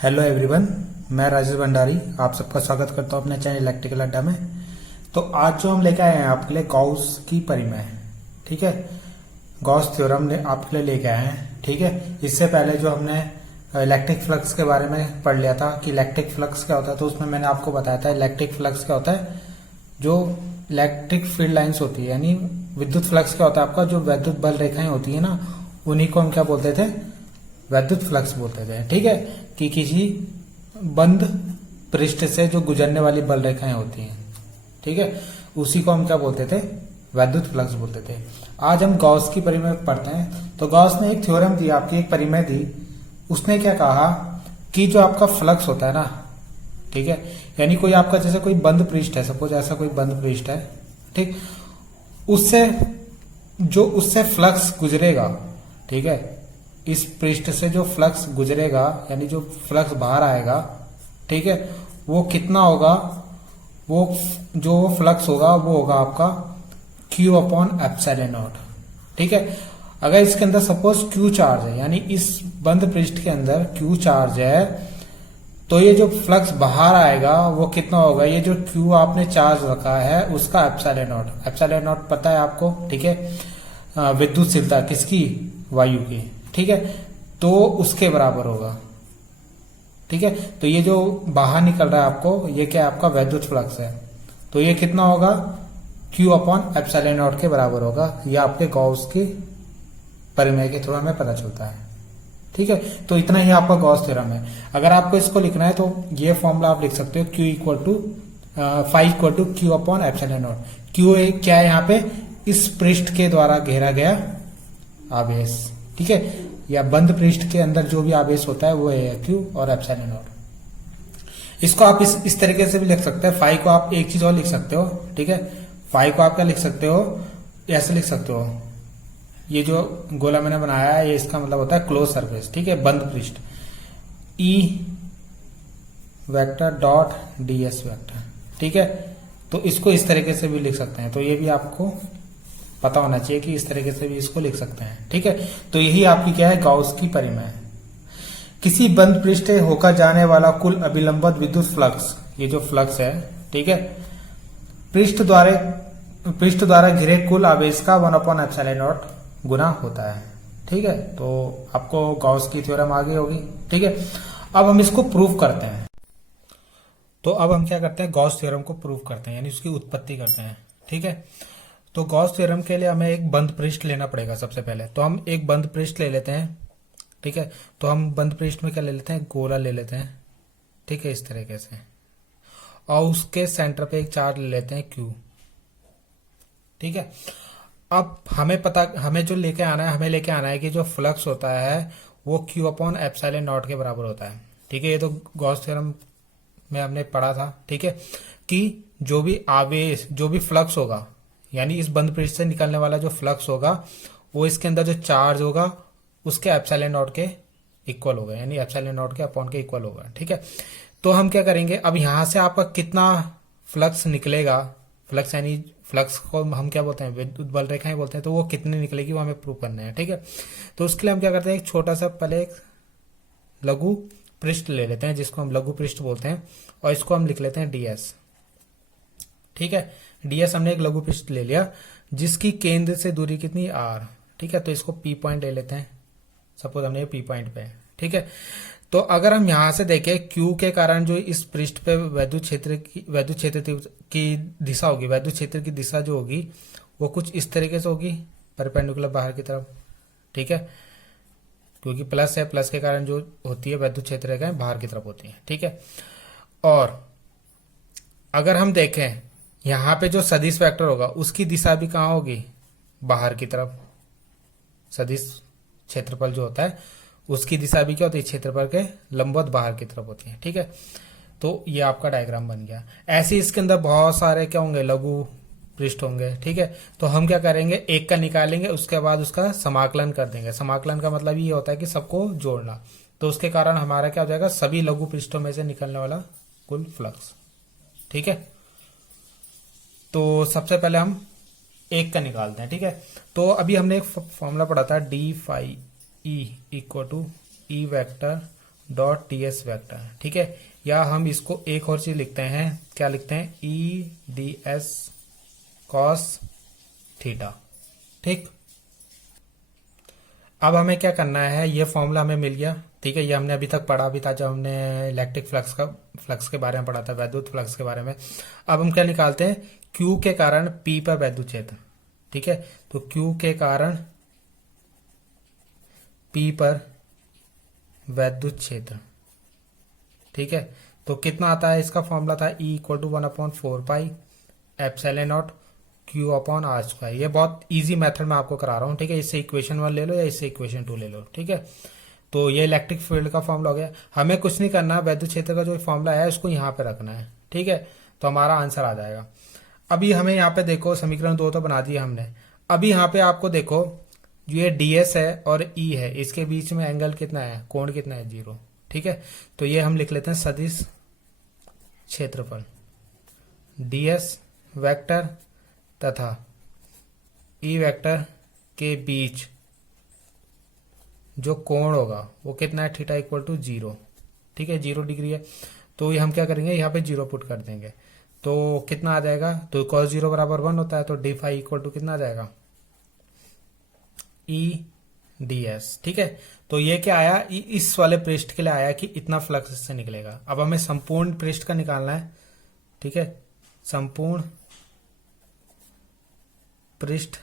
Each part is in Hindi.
हेलो एवरीवन, मैं राजेश भंडारी आप सबका स्वागत करता हूं अपने चैनल इलेक्ट्रिकल अड्डा में। तो आज जो हम लेके आए हैं आपके लिए गॉस की परिमेय, ठीक है, गॉस थ्योरम ने आपके लिए लेके आए हैं। ठीक है, इससे पहले जो हमने इलेक्ट्रिक फ्लक्स के बारे में पढ़ लिया था कि इलेक्ट्रिक फ्लक्स क्या होता है, तो उसमें मैंने आपको बताया था इलेक्ट्रिक फ्लक्स क्या होता है। जो इलेक्ट्रिक फील्ड लाइंस होती है यानी विद्युत फ्लक्स क्या होता है आपका, जो वैद्युत बल रेखाएं होती है ना, उन्हीं को हम क्या बोलते थे, वैद्युत फ्लक्स बोलते थे। ठीक है, कि किसी बंद पृष्ठ से जो गुजरने वाली बल रेखाएं होती हैं, ठीक है, उसी को हम क्या बोलते थे, वैद्युत फ्लक्स बोलते थे। आज हम गॉस की परिमेय पढ़ते हैं। तो गॉस ने एक थ्योरम दी, आपकी एक परिमेय दी। उसने क्या कहा कि जो आपका फ्लक्स होता है ना, ठीक है, यानी कोई आपका जैसे कोई बंद पृष्ठ है, सपोज ऐसा कोई बंद पृष्ठ है, ठीक, उससे फ्लक्स गुजरेगा, ठीक है, इस पृष्ठ से जो फ्लक्स गुजरेगा यानी जो फ्लक्स बाहर आएगा, ठीक है, वो कितना होगा, वो जो फ्लक्स होगा वो होगा आपका Q अपॉन एप्सिलॉन नॉट। ठीक है, अगर इसके अंदर सपोज Q चार्ज है, यानी इस बंद पृष्ठ के अंदर Q चार्ज है, तो ये जो फ्लक्स बाहर आएगा वो कितना होगा, ये जो Q आपने चार्ज रखा है उसका एप्सिलॉन नॉट। एप्सिलॉन नॉट पता है आपको, ठीक है, विद्युतशीलता किसकी, वायु की, ठीक है, तो उसके बराबर होगा। ठीक है, तो ये जो बाहर निकल रहा है आपको, ये क्या है, आपका वैद्युत फ्लक्स है, तो ये कितना होगा, Q अपॉन एप्सिलॉन नॉट के बराबर होगा। ये आपके गॉस की परिमेय के थ्रू हमें पता चलता है। ठीक है, तो इतना ही आपका गॉस थ्योरम है। अगर आपको इसको लिखना है तो ये फॉर्मूला आप लिख सकते हो, Q equal to five equal to Q upon epsilon not. Q क्या है यहाँ पे, इस पृष्ठ के द्वारा घेरा गया आवेश, ठीक है, या बंद पृष्ठ के अंदर जो भी आवेश होता है वो है Q और एप्सिलॉन नॉट। इसको आप इस तरीके से भी लिख सकते हैं। फाई को आप एक चीज और लिख सकते हो, ठीक है, फाई को आप क्या लिख सकते हो, ऐसे लिख सकते हो, ये जो गोला मैंने बनाया है ये इसका मतलब होता है क्लोज सरफेस, ठीक है, बंद पृष्ठ, E vector dot ds vector, ठीक है, तो इसको इस तरीके से भी लिख सकते हैं। तो ये भी आपको पता होना चाहिए कि इस तरीके से भी इसको लिख सकते हैं। ठीक है, तो यही आपकी क्या है, गॉस की परिमेय। किसी बंद पृष्ठ से होकर जाने वाला कुल अभिलंबित विद्युत फ्लक्स, ये जो फ्लक्स है, ठीक है, पृष्ठ द्वारा घिरे कुल आवेश का 1 अपॉन एप्सिलॉन नॉट गुना होता है। ठीक है, तो आपको गॉस की थ्योरम आ गई होगी। ठीक है, अब हम इसको प्रूव करते हैं। तो अब हम क्या करते हैं, गॉस थ्योरम को प्रूव करते हैं, यानी उसकी उत्पत्ति करते हैं। ठीक है, तो गॉस थ्योरम के लिए हमें एक बंद पृष्ठ लेना पड़ेगा सबसे पहले। तो हम एक बंद पृष्ठ ले लेते हैं। ठीक है, तो हम बंद पृष्ठ में क्या ले लेते हैं, गोला ले लेते हैं, ठीक है, इस तरीके से, और उसके सेंटर पे एक चार्ज ले लेते हैं Q। ठीक है, अब हमें जो लेके आना है, हमें लेके आना है कि जो फ्लक्स होता है वो Q अपॉन एप्सिलॉन नॉट के बराबर होता है। ठीक है, ये तो गॉस थ्योरम में हमने पढ़ा था। ठीक है, कि जो भी आवेश, जो भी फ्लक्स होगा, यानी इस बंद पृष्ठ से निकलने वाला जो फ्लक्स होगा वो इसके अंदर जो चार्ज होगा उसके एप्सिलॉन नॉट के इक्वल होगा, यानी एप्सिलॉन नॉट के अपॉन के इक्वल होगा। ठीक है, तो हम क्या करेंगे, अब यहां से आपका कितना फ्लक्स निकलेगा, फ्लक्स यानी फ्लक्स को हम क्या बोलते हैं, विद्युत बल रेखाएं बोलते हैं, तो वो कितनी निकलेगी वो हमें प्रूव करना है। ठीक है, तो उसके लिए हम क्या करते हैं, एक छोटा सा पहले एक लघु पृष्ठ ले लेते हैं जिसको हम लघु पृष्ठ बोलते हैं, और इसको हम लिख लेते हैं ds। ठीक है, ds हमने एक लघु पृष्ठ ले लिया जिसकी केंद्र से दूरी कितनी, r। ठीक है, तो इसको P पॉइंट ले लेते हैं, सपोज हमने P पॉइंट पे। ठीक है, तो अगर हम यहां से देखें Q के कारण जो इस पृष्ठ पे वैद्युत क्षेत्र की दिशा होगी, वैद्युत क्षेत्र की दिशा जो होगी वो कुछ इस तरीके से होगी, परपेंडिकुलर बाहर की तरफ। ठीक है, क्योंकि प्लस है, प्लस के कारण जो होती है वैद्युत क्षेत्र रेखाएं बाहर की तरफ होती है। ठीक है, और अगर हम देखें यहां पे जो सदिश वेक्टर होगा उसकी दिशा भी कहां होगी, बाहर की तरफ। सदिश क्षेत्रफल जो होता है उसकी दिशा भी क्या होती है, क्षेत्रफल के लंबवत बाहर की तरफ होती है। ठीक है, तो ये आपका डायग्राम बन गया। ऐसे इसके अंदर बहुत सारे क्या होंगे, लघु पृष्ठ होंगे। ठीक है, तो हम क्या करेंगे, एक का निकालेंगे, उसके बाद उसका समाकलन कर देंगे। समाकलन का मतलब ये होता है कि सबको जोड़ना, तो उसके कारण हमारा क्या हो जाएगा, सभी लघु पृष्ठों में से निकलने वाला कुल फ्लक्स। ठीक है, तो सबसे पहले हम एक का निकालते हैं। ठीक है, तो अभी हमने एक फॉर्मूला पढ़ा था, D phi E equal to E vector dot ds vector, ठीक है। या हम इसको एक और चीज लिखते हैं, क्या लिखते हैं, E D S cos theta, ठीक। अब हमें क्या करना है, ये फॉर्मूला हमें मिल गया, ठीक है। ये हमने अभी तक पढ़ा भी था जब हमने इलेक्ट्रिक फ्लक्स के बारे में पढ़ा था, वैद्युत फ्लक्स के बारे में। अब हम क्या निकालते हैं, Q के कारण P पर वैद्युत क्षेत्र, ठीक है। तो Q के कारण P पर वैद्युत क्षेत्र, ठीक है। तो कितना आता है, इसका फॉर्मूला था E equal to 1/4 epsilon not Q upon R square. ये बहुत इजी मेथड में आपको करा रहा हूँ, ठीक है। इससे इक्वेशन 1 ले लो या इससे इक्वेशन 2 ले लो, ठीक है। तो ये इलेक्ट्रिक फील्ड का फॉर्मूला हो गया। हमें कुछ नहीं करना, वैद्युत क्षेत्र का जो फॉर्मूला है उसको यहाँ पे रखना है, ठीक है। तो हमारा आंसर आ जाएगा। अभी हमें यहाँ पे देखो, समीकरण 2 तो बना दिया हमने। अभी यहाँ पे आपको देखो, जो ये ds है और E है, इसके बीच में एंगल कितना है, कोण कितना है, 0, ठीक है। तो ये हम लिख लेते हैं सदिश क्षेत्रफल ds वेक्टर तथा E वेक्टर के बीच जो कोण होगा वो कितना है, थीटा इक्वल टू 0, ठीक है। 0 डिग्री है, तो ये हम क्या करेंगे, यहाँ पे 0 पुट कर देंगे। तो कितना आ जाएगा, तो cos 0 बराबर 1 होता है, तो d फाई इक्वल टू कितना आ जाएगा, ई डी एस, ठीक है। तो ये क्या आया, इस वाले पृष्ठ के लिए आया कि इतना फ्लक्स इससे निकलेगा। अब हमें संपूर्ण पृष्ठ का निकालना है, ठीक है। संपूर्ण पृष्ठ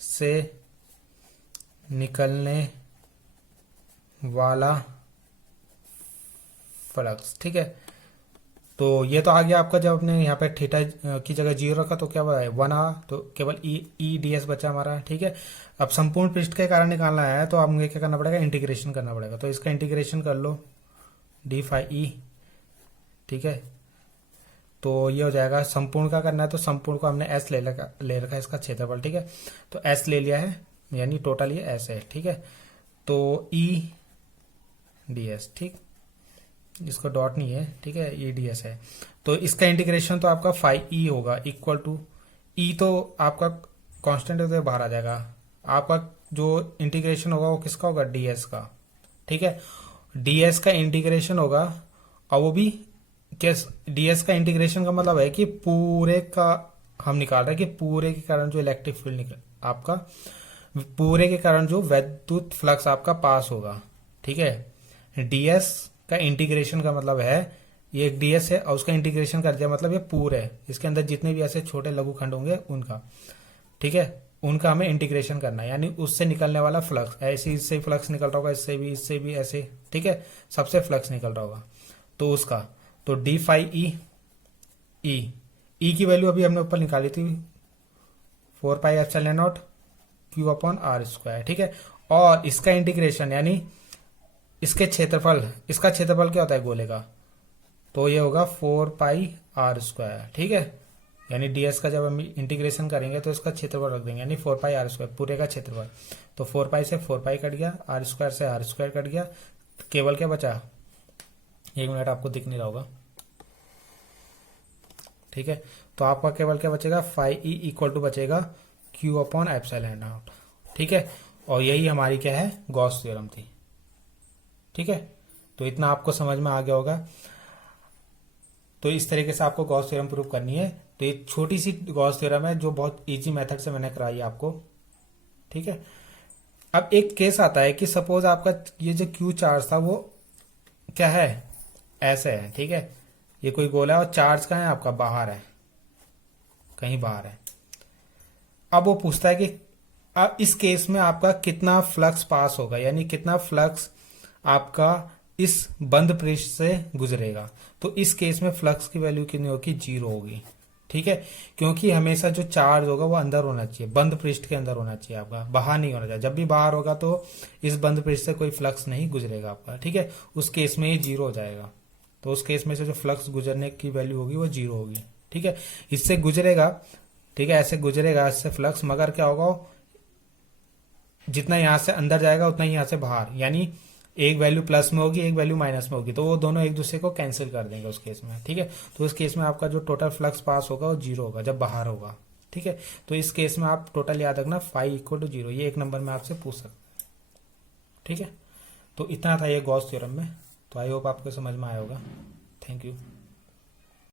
से निकलने वाला फ्लक्स, ठीक है। तो ये तो आ गया आपका, जब अपने यहाँ पे थीटा की जगह 0 रखा तो क्या बचा, 1 आ, तो केवल ई डी एस बचा हमारा, ठीक है। अब संपूर्ण पृष्ठ के कारण निकालना है, तो हमें क्या करना पड़ेगा, इंटीग्रेशन करना पड़ेगा। तो इसका इंटीग्रेशन कर लो, डी फाई ई, ठीक है। तो ये हो जाएगा, संपूर्ण का करना है तो संपूर्ण को हमने एस ले रखा है, इसका क्षेत्रफल, ठीक है। तो एस ले लिया है, यानी टोटल ये एस है, ठीक है। तो ई डी एस, ठीक, इसको डॉट नहीं है, ठीक है, ई डी एस है। तो इसका इंटीग्रेशन तो आपका फाई ई होगा, इक्वल टू ई तो आपका कांस्टेंट है तो बाहर आ जाएगा। आपका जो इंटीग्रेशन होगा वो किसका होगा, डी एस का, ठीक है। डी एस का इंटीग्रेशन होगा, और वो भी कैस, डी एस का इंटीग्रेशन का मतलब है कि पूरे का हम निकाल रहे हैं कि पूरे के कारण जो इलेक्ट्रिक फील्ड निकल आपका, पूरे के कारण जो वैद्युत फ्लक्स आपका पास होगा, ठीक है। डीएस का इंटीग्रेशन का मतलब है, ये एक डीएस है और उसका इंटीग्रेशन कर दिया, मतलब ये पूरे है, इसके अंदर जितने भी ऐसे छोटे लघु खंड होंगे उनका, ठीक है, उनका हमें इंटीग्रेशन करना है। यानी उससे निकलने वाला फ्लक्स, ऐसे इससे फ्लक्स निकल रहा होगा, इससे भी ऐसे, ठीक है, सबसे फ्लक्स निकल रहा होगा, तो उसका, तो डी फाई ई की वैल्यू अभी हमने ऊपर निकाली थी 4 pi epsilon not Q upon R square, ठीक है। और इसका इंटीग्रेशन यानी इसके क्षेत्रफल, इसका क्षेत्रफल क्या होता है गोले का, तो ये होगा 4 पाई आर स्क्वायर, ठीक है। यानी डीएस का जब हम इंटीग्रेशन करेंगे तो इसका क्षेत्रफल रख देंगे, यानी 4 पाई आर स्क्वायर, पूरे का क्षेत्रफल। तो 4 पाई से 4 पाई कट गया, आर स्क्वायर से आर स्क्वायर कट गया, केवल क्या बचा, 1 मिनट, आपको दिख नहीं रहा होगा, ठीक है। तो आपका केवल क्या बचेगा, फाई ई इक्वल टू बचेगा क्यू अपॉन एप्सिलॉन नॉट, ठीक है। और यही हमारी क्या है, गॉस थ्योरम थी, ठीक है। तो इतना आपको समझ में आ गया होगा। तो इस तरीके से आपको गॉस थ्योरम प्रूव करनी है। तो ये छोटी सी गॉस थ्योरम है जो बहुत इजी मेथड से मैंने कराई आपको, ठीक है। अब एक केस आता है कि सपोज आपका ये जो क्यू चार्ज था वो क्या है, ऐसे है, ठीक है। ये कोई गोला है और चार्ज कहाँ है आपका, बाहर है, कहीं बाहर है। अब वो पूछता है कि अब इस केस में आपका कितना फ्लक्स पास होगा, यानी कितना फ्लक्स आपका इस बंद पृष्ठ से गुजरेगा। तो इस केस में फ्लक्स की वैल्यू कितनी होगी, 0 होगी, ठीक है। क्योंकि हमेशा जो चार्ज होगा वो अंदर होना चाहिए, बंद पृष्ठ के अंदर होना चाहिए आपका, बाहर नहीं होना चाहिए। जब भी बाहर होगा तो इस बंद पृष्ठ से कोई फ्लक्स नहीं गुजरेगा आपका, ठीक है। उस केस में ये 0 हो जाएगा। तो उस केस में से जो फ्लक्स गुजरने की वैल्यू होगी वो 0 होगी, ठीक है। इससे गुजरेगा, ठीक है, ऐसे गुजरेगा इससे फ्लक्स, मगर क्या होगा, जितना यहां से अंदर जाएगा उतना ही यहां से बाहर, यानी एक वैल्यू प्लस में होगी, एक वैल्यू माइनस में होगी, तो वो दोनों एक दूसरे को कैंसिल कर देंगे उस केस में, ठीक है। तो उस केस में आपका जो टोटल फ्लक्स पास होगा वो 0 होगा जब बाहर होगा, ठीक है। तो इस केस में आप टोटल याद रखना, फाई इक्वल टू 0, ये 1 नंबर में आपसे पूछ सकते, ठीक है। तो इतना था ये गॉस थ्योरम में। तो आई होप आपको समझ में आया होगा। Thank you.